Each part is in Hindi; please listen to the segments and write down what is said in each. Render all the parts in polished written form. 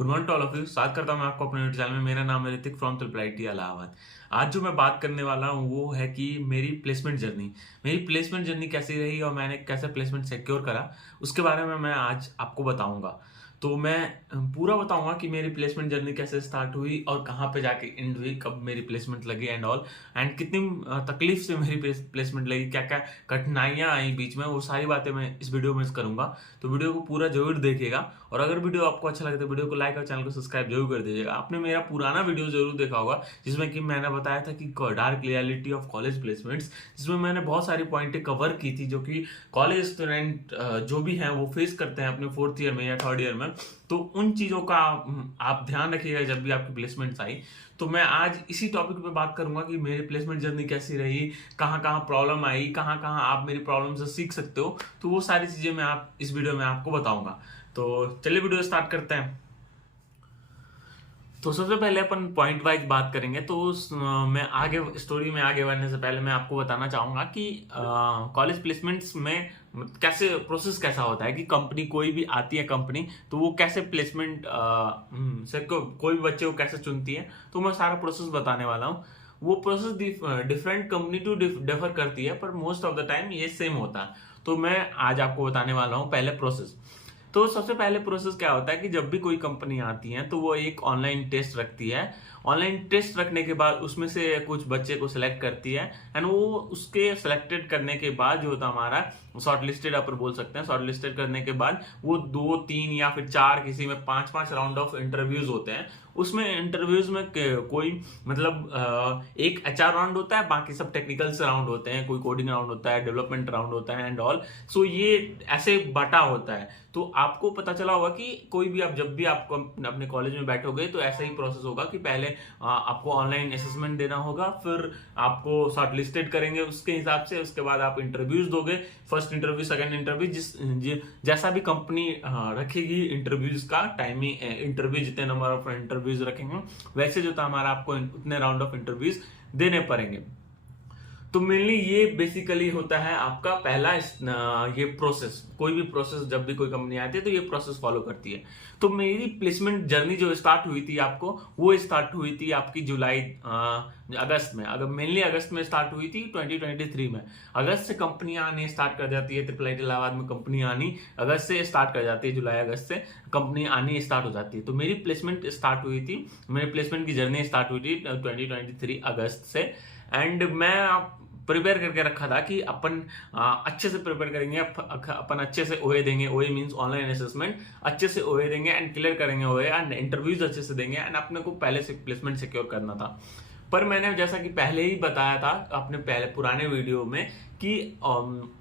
Good morning to all of you. स्वागत करता हूं मैं आपको अपने यूट्यूब चैनल में। मेरा नाम है ऋतिक फ्रॉम त्रिपुल आईटी इलाहाबाद। आज जो मैं बात करने वाला हूं वो है कि मेरी प्लेसमेंट जर्नी कैसी रही और मैंने कैसे प्लेसमेंट सिक्योर करा, उसके बारे में मैं आज आपको बताऊंगा। तो मैं पूरा बताऊंगा कि मेरी प्लेसमेंट जर्नी कैसे स्टार्ट हुई और कहाँ पे जाके एंड हुई, कब मेरी प्लेसमेंट लगी एंड ऑल, एंड कितनी तकलीफ से मेरी प्लेसमेंट लगी, क्या क्या कठिनाइयाँ आई बीच में, वो सारी बातें मैं इस वीडियो में करूंगा। तो वीडियो को पूरा जरूर देखिएगा और अगर वीडियो आपको अच्छा लगे तो वीडियो को लाइक और चैनल को सब्सक्राइब जरूर कर दीजिएगा। आपने मेरा पुराना वीडियो जरूर देखा होगा जिसमें कि मैंने बताया था कि dark reality of college placements, जिसमें मैंने बहुत सारी पॉइंटें कवर की थी जो कि कॉलेज स्टूडेंट जो भी हैं वो फेस करते हैं अपने फोर्थ ईयर में या थर्ड ईयर में। तो उन चीज़ों का आप ध्यान रखिएगा जब भी आपकी प्लेसमेंट्स आई। तो मैं आज इसी टॉपिक पे बात करूंगा कि मेरी प्लेसमेंट जर्नी कैसी रही, कहाँ कहाँ प्रॉब्लम आई, कहाँ कहाँ आप मेरी प्रॉब्लम से सीख सकते हो। तो वो सारी चीज़ें मैं इस वीडियो में आपको बताऊंगा। तो चलिए वीडियो स्टार्ट करते हैं। तो सबसे पहले अपन पॉइंट वाइज बात करेंगे। तो मैं आगे स्टोरी में आगे बढ़ने से पहले मैं आपको बताना चाहूंगा कि कॉलेज प्लेसमेंट्स में कैसे प्रोसेस कैसा होता है कि कंपनी कोई भी आती है कंपनी, तो वो कैसे प्लेसमेंट से कोई भी बच्चे को कैसे चुनती है। तो मैं सारा प्रोसेस बताने वाला हूँ। वो process different company to differ करती है, पर मोस्ट ऑफ द टाइम ये सेम होता है। तो मैं आज आपको बताने वाला हूँ पहले प्रोसेस। तो सबसे पहले प्रोसेस क्या होता है कि जब भी कोई कंपनी आती है तो वो एक ऑनलाइन टेस्ट रखती है। ऑनलाइन टेस्ट रखने के बाद उसमें से कुछ बच्चे को सिलेक्ट करती है एंड वो उसके सिलेक्टेड करने के बाद जो होता है हमारा शॉर्ट लिस्टेड अपन बोल सकते हैं। शॉर्ट लिस्टेड करने के बाद वो 2 3 या फिर 4, किसी में 5 राउंड ऑफ इंटरव्यूज होते हैं। उसमें इंटरव्यूज में कोई मतलब एक एचआर राउंड होता है, बाकी सब टेक्निकल से राउंड होते हैं, कोई कोडिंग राउंड होता है, डेवलपमेंट राउंड होता है एंड ऑल। सो ये ऐसे बटा होता है। तो आपको पता चला होगा कि कोई भी आप जब भी आपको अपने कॉलेज में बैठोगे तो ऐसा ही प्रोसेस होगा कि पहले आपको ऑनलाइन असेसमेंट देना होगा, फिर आपको शॉर्ट लिस्टेड करेंगे उसके हिसाब से, उसके बाद आप इंटरव्यूज दोगे, फर्स्ट इंटरव्यू सेकंड इंटरव्यू, जैसा भी कंपनी रखेगी इंटरव्यूज का टाइमिंग, इंटरव्यू जितने नंबर ऑफ इंटरव्यूज रखेंगे वैसे जो था हमारा आपको उतने राउंड ऑफ इंटरव्यूज देने पड़ेंगे। तो मेनली ये बेसिकली होता है आपका पहला ये प्रोसेस। कोई भी प्रोसेस जब भी कोई कंपनी आती है तो ये प्रोसेस फॉलो करती है। तो मेरी प्लेसमेंट जर्नी जो स्टार्ट हुई थी आपको, वो स्टार्ट हुई थी आपकी अगस्त में। अगर मेनली अगस्त में स्टार्ट हुई थी 2023 में। अगस्त से कंपनियां आने स्टार्ट कर जाती है। ट्रिपल आईटी इलाहाबाद में कंपनी आनी अगस्त से स्टार्ट कर जाती है, जुलाई अगस्त से कंपनी आनी स्टार्ट हो जाती है। तो मेरी प्लेसमेंट स्टार्ट हुई थी, मेरी प्लेसमेंट की जर्नी स्टार्ट हुई थी 2023 अगस्त से। एंड मैं प्रिपेयर करके रखा था कि अपन अच्छे से प्रिपेयर करेंगे, अपन अच्छे से ओए देंगे। ओए मींस ऑनलाइन असेसमेंट, अच्छे से ओए देंगे एंड क्लियर करेंगे ओए एंड इंटरव्यूज अच्छे से देंगे एंड अपने को पहले से प्लेसमेंट सिक्योर करना था। पर मैंने जैसा कि पहले ही बताया था अपने पहले पुराने वीडियो में कि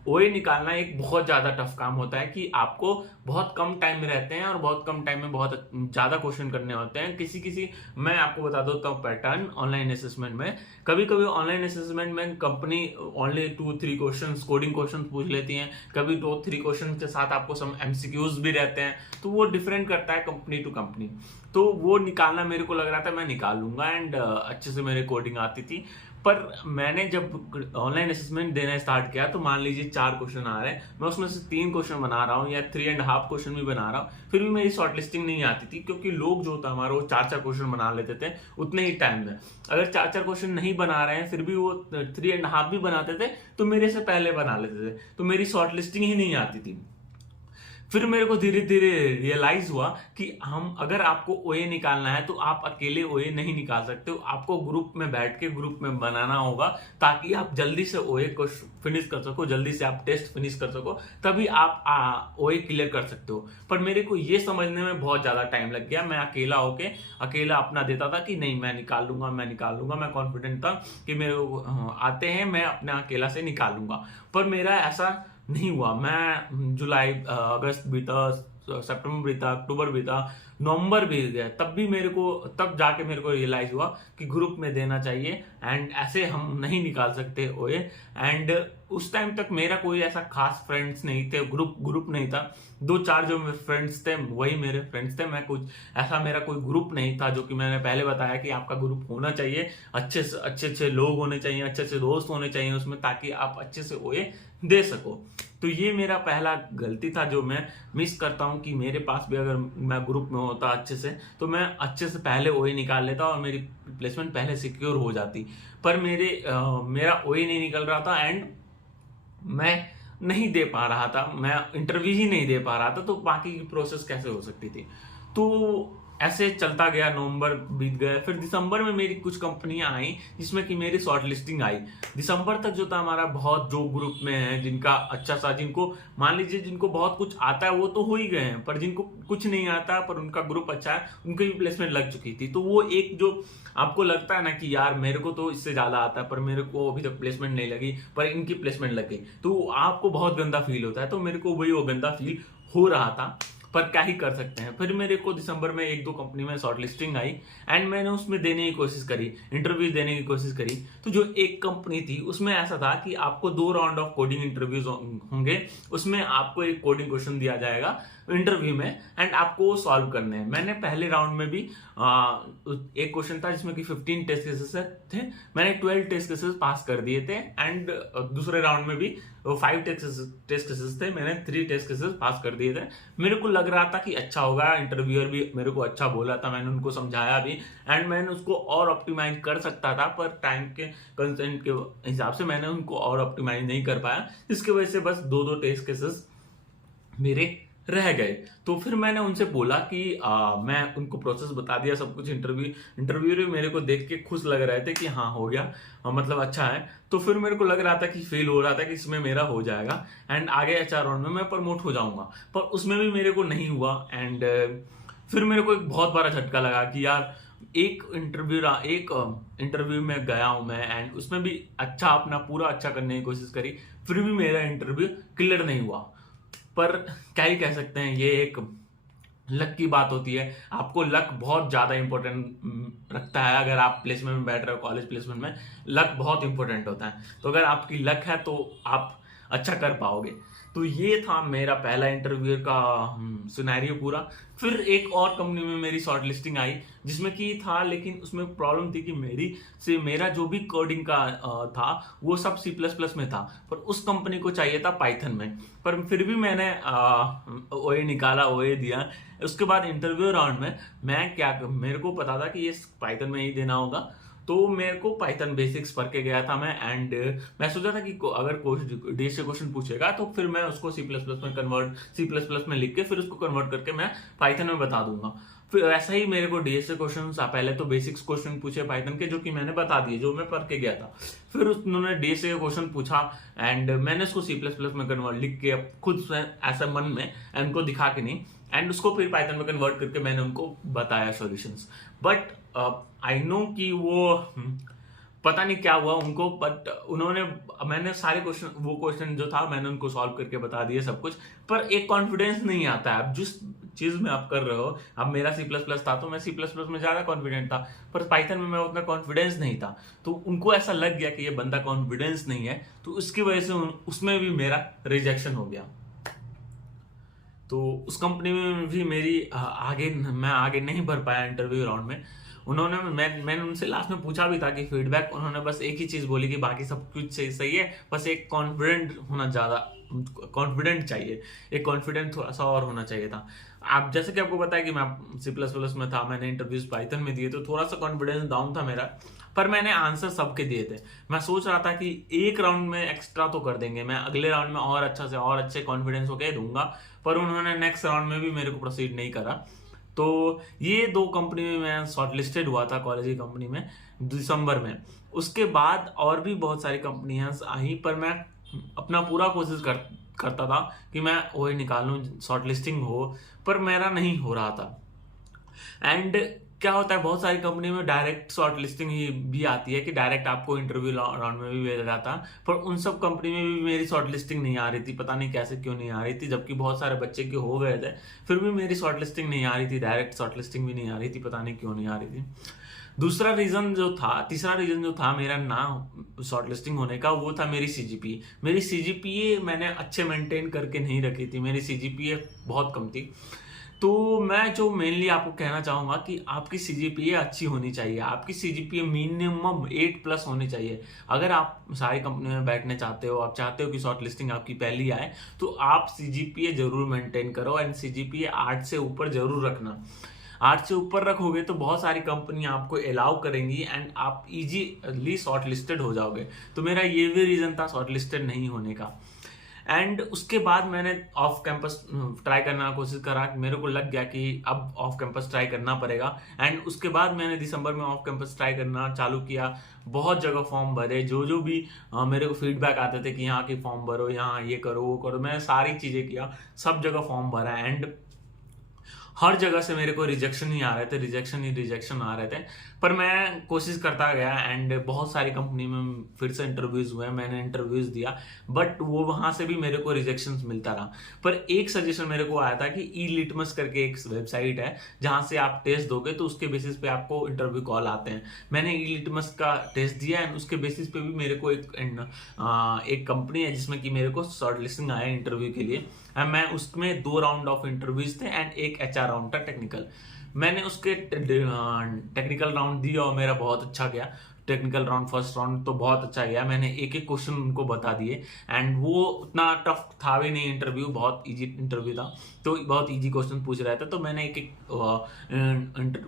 ओए निकालना एक बहुत ज़्यादा टफ काम होता है कि आपको बहुत कम टाइम में रहते हैं और बहुत कम टाइम में बहुत ज़्यादा क्वेश्चन करने होते हैं। किसी मैं आपको बता देता हूँ पैटर्न ऑनलाइन असेसमेंट में। कभी कभी ऑनलाइन असेसमेंट में company only 2 3 question coding question पूछ लेती हैं, कभी 2 3 क्वेश्चन के साथ आपको सम एमसीक्यूज भी रहते हैं। तो वो डिफरेंट करता है कंपनी टू कंपनी। तो वो निकालना मेरे को लग रहा था मैं निकाल लूंगा एंड अच्छे से मेरे कोडिंग आती थी। पर मैंने जब ऑनलाइन असेसमेंट देना स्टार्ट किया तो मान लीजिए 4 क्वेश्चन आ रहे हैं, मैं उसमें से 3 क्वेश्चन बना रहा हूँ या 3.5 क्वेश्चन भी बना रहा हूँ, फिर भी मेरी शॉर्ट लिस्टिंग नहीं आती थी क्योंकि लोग जो था हमारा वो 4 क्वेश्चन बना लेते थे उतने ही टाइम में। अगर 4 क्वेश्चन नहीं बना रहे हैं फिर भी वो 3.5 भी बनाते थे तो मेरे से पहले बना लेते थे, तो मेरी शॉर्ट लिस्टिंग ही नहीं आती थी। फिर मेरे को धीरे धीरे रियलाइज हुआ कि हम अगर आपको ओए निकालना है तो आप अकेले ओए नहीं निकाल सकते हो, आपको ग्रुप में बैठ के ग्रुप में बनाना होगा ताकि आप जल्दी से ओए को फिनिश कर सको, जल्दी से आप टेस्ट फिनिश कर सको, तभी आप ओए क्लियर कर सकते हो। पर मेरे को ये समझने में बहुत ज़्यादा टाइम लग गया। मैं अकेला अपना देता था कि नहीं मैं निकाल लूंगा, मैं कॉन्फिडेंट था कि मेरे को आते हैं, मैं अपना अकेला से निकाल लूंगा। पर मेरा ऐसा नहीं हुआ। मैं जुलाई अगस्त बीता, सितंबर बीता, अक्टूबर बीता, नवंबर बीत गया, तब जाके मेरे को रियलाइज हुआ कि ग्रुप में देना चाहिए एंड ऐसे हम नहीं निकाल सकते ओए। एंड उस टाइम तक मेरा कोई ऐसा खास फ्रेंड्स नहीं थे, ग्रुप नहीं था। 2-4 जो मेरे फ्रेंड्स थे वही मेरे फ्रेंड्स थे, मैं कुछ ऐसा मेरा कोई ग्रुप नहीं था। जो कि मैंने पहले बताया कि आपका ग्रुप होना चाहिए, अच्छे से अच्छे लोग होने चाहिए, अच्छे अच्छे दोस्त होने चाहिए उसमें, ताकि आप अच्छे से ओए दे सको। तो ये मेरा पहला गलती था जो मैं मिस करता हूँ, कि मेरे पास भी अगर मैं ग्रुप में होता अच्छे से, तो मैं अच्छे से पहले ओए निकाल लेता और मेरी प्लेसमेंट पहले सिक्योर हो जाती। पर मेरा ओए नहीं निकल रहा था, एंड मैं नहीं दे पा रहा था, मैं इंटरव्यू ही नहीं दे पा रहा था, तो बाकी की प्रोसेस कैसे हो सकती थी। तो ऐसे चलता गया, नवंबर बीत गया, फिर दिसंबर में मेरी कुछ कंपनियां आई जिसमें कि मेरी शॉर्ट लिस्टिंग आई। दिसंबर तक जो था हमारा, बहुत जो ग्रुप में है जिनका अच्छा सा, जिनको मान लीजिए जिनको बहुत कुछ आता है वो तो हो ही गए हैं, पर जिनको कुछ नहीं आता पर उनका ग्रुप अच्छा है, उनकी भी प्लेसमेंट लग चुकी थी। तो वो एक जो आपको लगता है ना कि यार मेरे को तो इससे ज्यादा आता है पर मेरे को अभी तक प्लेसमेंट नहीं लगी, पर इनकी प्लेसमेंट लग गई, तो आपको बहुत गंदा फील होता है। तो मेरे को वही वो गंदा फील हो रहा था, पर क्या ही कर सकते हैं। फिर मेरे को दिसंबर में 1-2 कंपनी में शॉर्ट लिस्टिंग आई, एंड मैंने उसमें देने की कोशिश करी, इंटरव्यूज देने की कोशिश करी। तो जो एक कंपनी थी उसमें ऐसा था कि आपको 2 राउंड ऑफ कोडिंग इंटरव्यूज होंगे, उसमें आपको एक कोडिंग क्वेश्चन दिया जाएगा इंटरव्यू में, एंड आपको वो सॉल्व करने हैं। मैंने पहले राउंड में भी एक क्वेश्चन था जिसमें कि 15 टेस्ट केसेस थे, मैंने 12 टेस्ट केसेस पास कर दिए थे। एंड दूसरे राउंड में भी 5 टेस्ट केसेस थे, मैंने 3 टेस्ट केसेस पास कर दिए थे। मेरे को लग रहा था कि अच्छा होगा, इंटरव्यूअर भी मेरे को अच्छा बोला था, मैंने उनको समझाया भी, एंड मैंने उसको और ऑप्टिमाइज कर सकता था, पर टाइम के कंस्ट्रेंट के हिसाब से मैंने उनको और ऑप्टिमाइज नहीं कर पाया, जिसकी वजह से बस 2-2 टेस्ट केसेस मेरे रह गए। तो फिर मैंने उनसे बोला कि मैं उनको प्रोसेस बता दिया सब कुछ। इंटरव्यू मेरे को देख के खुश लग रहे थे कि हाँ हो गया, मतलब अच्छा है। तो फिर मेरे को लग रहा था कि फील हो रहा था कि इसमें मेरा हो जाएगा, एंड आगे एचआर राउंड में मैं प्रमोट हो जाऊंगा, पर उसमें भी मेरे को नहीं हुआ। एंड फिर मेरे को एक बहुत बड़ा झटका लगा कि यार एक इंटरव्यू में गया हूं मैं, एंड उसमें भी अच्छा अपना पूरा अच्छा करने की कोशिश करी, फिर भी मेरा इंटरव्यू क्लियर नहीं हुआ। पर क्या ही कह सकते हैं, ये एक लक की बात होती है। आपको लक बहुत ज्यादा इंपॉर्टेंट रखता है। अगर आप प्लेसमेंट में बैठ रहे हो, कॉलेज प्लेसमेंट में लक बहुत इंपॉर्टेंट होता है। तो अगर आपकी लक है तो आप अच्छा कर पाओगे। तो ये था मेरा पहला इंटरव्यू का सिनेरियो पूरा। फिर एक और कंपनी में मेरी शॉर्ट लिस्टिंग आई, जिसमें कि था, लेकिन उसमें प्रॉब्लम थी कि मेरा जो भी कोडिंग का था वो सब C++ में था, पर उस कंपनी को चाहिए था पाइथन में। पर फिर भी मैंने ओए निकाला, ओए दिया। उसके बाद इंटरव्यू राउंड में मेरे को पता था कि ये पाइथन में ही देना होगा, तो मेरे को पाइथन बेसिक्स पढ़ के गया था मैं। एंड मैं सोचा था कि अगर डी से क्वेश्चन पूछेगा तो फिर मैं उसको C++ में लिख के फिर उसको कन्वर्ट करके मैं पाइथन में बता दूंगा। फिर ऐसा ही मेरे को डीएस से क्वेश्चन, पहले तो बेसिक्स क्वेश्चन पूछे पाइथन के, जो कि मैंने बता दिए, जो मैं पढ़ के गया था। फिर उन्होंने डीएस से क्वेश्चन पूछा, एंड मैंने उसको C++ में कन्वर्ट लिख के खुद से ऐसा मन में, उनको दिखा के नहीं, एंड उसको फिर पाइथन में कन्वर्ट करके मैंने उनको बताया सॉल्यूशंस। बट आई नो कि वो पता नहीं क्या हुआ उनको, बट मैंने सारे क्वेश्चन जो था मैंने उनको सॉल्व करके बता दिए सब कुछ। पर एक कॉन्फिडेंस नहीं आता है। अब जिस चीज में आप कर रहे हो, अब मेरा C++ था तो मैं C++ में ज्यादा कॉन्फिडेंट था, पर पाइथन में मैं उतना कॉन्फिडेंस नहीं था। तो उनको ऐसा लग गया कि ये बंदा कॉन्फिडेंस नहीं है, तो उसकी वजह से उसमें भी मेरा रिजेक्शन हो गया। तो उस कंपनी में भी मैं आगे नहीं बढ़ पाया इंटरव्यू राउंड में। मैंने उनसे लास्ट में पूछा भी था कि फीडबैक, उन्होंने बस एक ही चीज बोली कि बाकी सब कुछ सही है, बस एक कॉन्फिडेंट चाहिए, एक कॉन्फिडेंट थोड़ा सा और होना चाहिए था। आप जैसे कि आपको पता है कि मैं C++ में था, मैंने इंटरव्यूज पाइथन में दिए, तो थोड़ा सा कॉन्फिडेंस डाउन था मेरा, पर मैंने आंसर सबके दिए थे। मैं सोच रहा था कि एक राउंड में एक्स्ट्रा तो कर देंगे, मैं अगले राउंड में और अच्छा से और अच्छे कॉन्फिडेंस होके दूंगा, पर उन्होंने नेक्स्ट राउंड में भी मेरे को प्रोसीड नहीं करा। तो ये 2 कंपनी में मैं शॉर्ट लिस्टेड हुआ था, कॉलेज की कंपनी में, दिसंबर में। उसके बाद और भी बहुत सारी कंपनियां आई, पर मैं अपना पूरा कोशिश करता था कि मैं वही निकालूं, शॉर्ट लिस्टिंग हो, पर मेरा नहीं हो रहा था। एंड क्या होता है, बहुत सारी कंपनी में डायरेक्ट शॉर्ट लिस्टिंग ही भी आती है कि डायरेक्ट आपको इंटरव्यू राउंड में भी भेजा जाता, पर उन सब कंपनी में भी मेरी शॉर्ट लिस्टिंग नहीं आ रही थी। पता नहीं कैसे, क्यों नहीं आ रही थी, जबकि बहुत सारे बच्चे के हो गए थे, फिर भी मेरी शॉर्ट लिस्टिंग नहीं आ रही थी, डायरेक्ट शॉर्ट लिस्टिंग भी नहीं आ रही थी, पता नहीं क्यों नहीं आ रही थी। दूसरा रीजन जो था, तीसरा रीजन जो था मेरा ना शॉर्ट लिस्टिंग होने का, वो था मेरी सीजीपीए। मेरी सीजीपीए मैंने अच्छे मेंटेन करके नहीं रखी थी, मेरी सीजीपीए बहुत कम थी। तो मैं जो मेनली आपको कहना चाहूँगा कि आपकी सीजीपीए अच्छी होनी चाहिए, आपकी सीजीपीए मिनिमम 8+ होनी चाहिए। अगर आप सारी कंपनी में बैठने चाहते हो, आप चाहते हो कि शॉर्ट लिस्टिंग आपकी पहली आए, तो आप सीजीपीए जरूर मेंटेन करो एंड सीजीपीए 8 से ऊपर जरूर रखना। 8 से ऊपर रखोगे तो बहुत सारी कंपनी आपको अलाउ करेंगी एंड आप इजीली शॉर्ट लिस्टेड हो जाओगे। तो मेरा ये भी रीज़न था शॉर्ट लिस्टेड नहीं होने का। एंड उसके बाद मैंने ऑफ कैंपस ट्राई करने की कोशिश करा, मेरे को लग गया कि अब ऑफ कैंपस ट्राई करना पड़ेगा। एंड उसके बाद मैंने दिसंबर में ऑफ कैंपस ट्राई करना चालू किया, बहुत जगह फॉर्म भरे, जो भी मेरे को फीडबैक आते थे कि यहाँ की फॉर्म भरो, यहाँ ये करो वो करो, मैंने सारी चीज़ें किया, सब जगह फॉर्म भरा एंड हर जगह से मेरे को रिजेक्शन ही आ रहे थे, रिजेक्शन आ रहे थे। पर मैं कोशिश करता गया एंड बहुत सारी कंपनी में फिर से इंटरव्यूज हुए, मैंने इंटरव्यूज दिया, बट वो वहां से भी मेरे को रिजेक्शन मिलता रहा। पर एक सजेशन मेरे को आया था कि ई लिटमस करके एक वेबसाइट है जहां से आप टेस्ट दोगे तो उसके बेसिस पे आपको इंटरव्यू कॉल आते हैं। मैंने ई लिटमस का टेस्ट दिया एंड उसके बेसिस पे भी मेरे को एक कंपनी है जिसमें कि मेरे को शॉर्ट लिस्टिंग आया इंटरव्यू के लिए। मैं उसमें 2 राउंड ऑफ इंटरव्यूज थे एंड एक एचआर राउंड था टेक्निकल। मैंने उसके टेक्निकल राउंड दिया और मेरा बहुत अच्छा गया। टेक्निकल राउंड, फर्स्ट राउंड तो बहुत अच्छा गया, मैंने एक एक क्वेश्चन उनको बता दिए एंड वो उतना टफ था भी नहीं इंटरव्यू, बहुत इजी इंटरव्यू था। तो बहुत इजी क्वेश्चन पूछ रहे थे, तो मैंने एक एक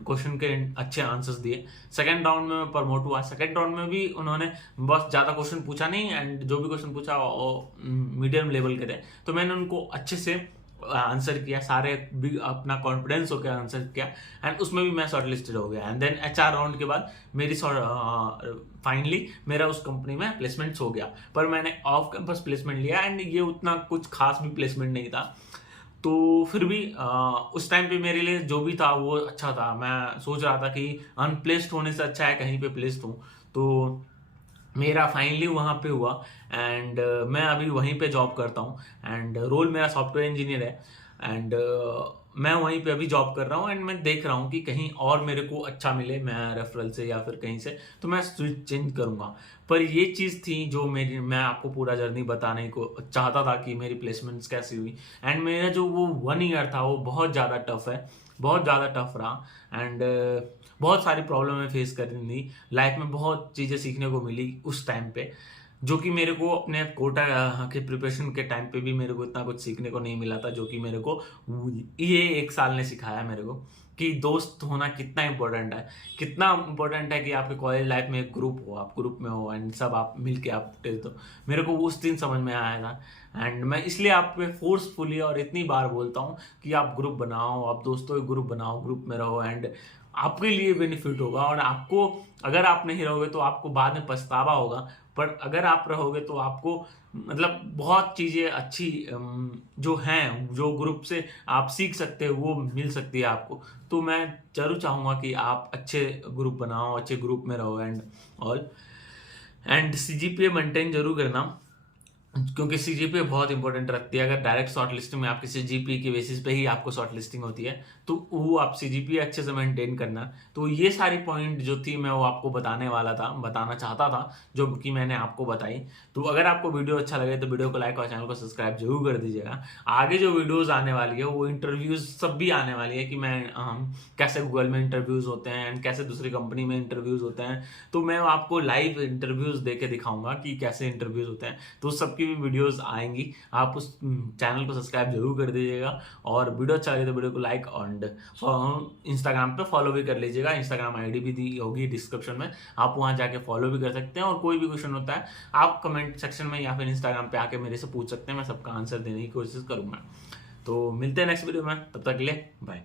क्वेश्चन के अच्छे आंसर्स दिए। सेकंड राउंड में मैं प्रमोट हुआ। सेकंड राउंड में भी उन्होंने बस ज़्यादा क्वेश्चन पूछा नहीं एंड जो भी क्वेश्चन पूछा मीडियम लेवल के थे, तो मैंने उनको अच्छे से आंसर किया, सारे भी अपना कॉन्फिडेंस होकर आंसर किया एंड उसमें भी मैं शॉर्ट लिस्टेड हो गया। एंड देन एचआर राउंड के बाद मेरी फाइनली मेरा उस कंपनी में प्लेसमेंट्स हो गया। पर मैंने ऑफ कैंपस प्लेसमेंट लिया एंड ये उतना कुछ खास भी प्लेसमेंट नहीं था। तो फिर भी उस टाइम पे मेरे लिए जो भी था वो अच्छा था। मैं सोच रहा था कि अनप्लेस्ड होने से अच्छा है कहीं पे प्लेस्ड हूँ। तो मेरा फाइनली वहाँ पे हुआ एंड मैं अभी वहीं पे जॉब करता हूँ एंड रोल मेरा सॉफ्टवेयर इंजीनियर है एंड मैं वहीं पे अभी जॉब कर रहा हूँ एंड मैं देख रहा हूँ कि कहीं और मेरे को अच्छा मिले, मैं रेफरल से या फिर कहीं से, तो मैं स्विच चेंज करूँगा। पर ये चीज़ थी जो मैं आपको पूरा जर्नी बताने को चाहता था कि मेरी प्लेसमेंट्स कैसी हुई एंड मेरा जो वो 1 ईयर था वो बहुत ज़्यादा टफ है, बहुत ज़्यादा टफ रहा एंड बहुत सारी प्रॉब्लम में फेस करनी थी। लाइफ में बहुत चीज़ें सीखने को मिली उस टाइम पे, जो कि मेरे को अपने कोटा के प्रिपरेशन के टाइम पे भी मेरे को इतना कुछ सीखने को नहीं मिला था, जो कि मेरे को ये 1 साल ने सिखाया मेरे को कि दोस्त होना कितना इंपॉर्टेंट है, कितना इंपॉर्टेंट है कि आपके कॉलेज लाइफ में एक ग्रुप हो, आप ग्रुप में हो एंड सब आप मिल के आप टेस्ट दो। मेरे को उस दिन समझ में आया था एंड मैं इसलिए आप पे फोर्सफुली और इतनी बार बोलता हूँ कि आप ग्रुप बनाओ, आप दोस्तों के ग्रुप बनाओ, ग्रुप में रहो एंड आपके लिए बेनिफिट होगा। और आपको, अगर आप नहीं रहोगे तो आपको बाद में पछतावा होगा, पर अगर आप रहोगे तो आपको मतलब बहुत चीज़ें अच्छी जो हैं, जो ग्रुप से आप सीख सकते हो वो मिल सकती है आपको। तो मैं जरूर चाहूँगा कि आप अच्छे ग्रुप बनाओ, अच्छे ग्रुप में रहो and all and CGPA maintain जरूर करना, क्योंकि सीजीपीए बहुत इंपॉर्टेंट रखती है। अगर डायरेक्ट शॉर्ट लिस्टिंग में आपकी सीजीपीए की बेसिस पे ही आपको शॉर्ट लिस्टिंग होती है तो वो आप सीजीपीए अच्छे से मेंटेन करना। तो ये सारी पॉइंट जो थी मैं वो आपको बताना चाहता था, जो कि मैंने आपको बताई। तो अगर आपको वीडियो अच्छा लगे तो वीडियो को लाइक और चैनल को सब्सक्राइब जरूर कर दीजिएगा। आगे जो वीडियोज आने वाली है वो इंटरव्यूज सब भी आने वाली है कि मैं कैसे गूगल में इंटरव्यूज होते हैं एंड कैसे दूसरी कंपनी में इंटरव्यूज होते हैं। तो मैं आपको लाइव इंटरव्यूज दे के दिखाऊंगा कि कैसे इंटरव्यूज होते हैं। तो सब भी वीडियोस आएंगी, आप उस चैनल को सब्सक्राइब जरूर कर दीजिएगा और वीडियो अच्छा लगे तो वीडियो को लाइक और इंस्टाग्राम पे फॉलो भी कर लीजिएगा। इंस्टाग्राम आईडी भी दी होगी डिस्क्रिप्शन में, आप वहां जाके फॉलो भी कर सकते हैं। और कोई भी क्वेश्चन होता है आप कमेंट सेक्शन में या फिर इंस्टाग्राम पे आके मेरे से पूछ सकते हैं, मैं सबका आंसर देने की कोशिश करूंगा। तो मिलते हैं नेक्स्ट वीडियो में, तब तक के लिए बाय।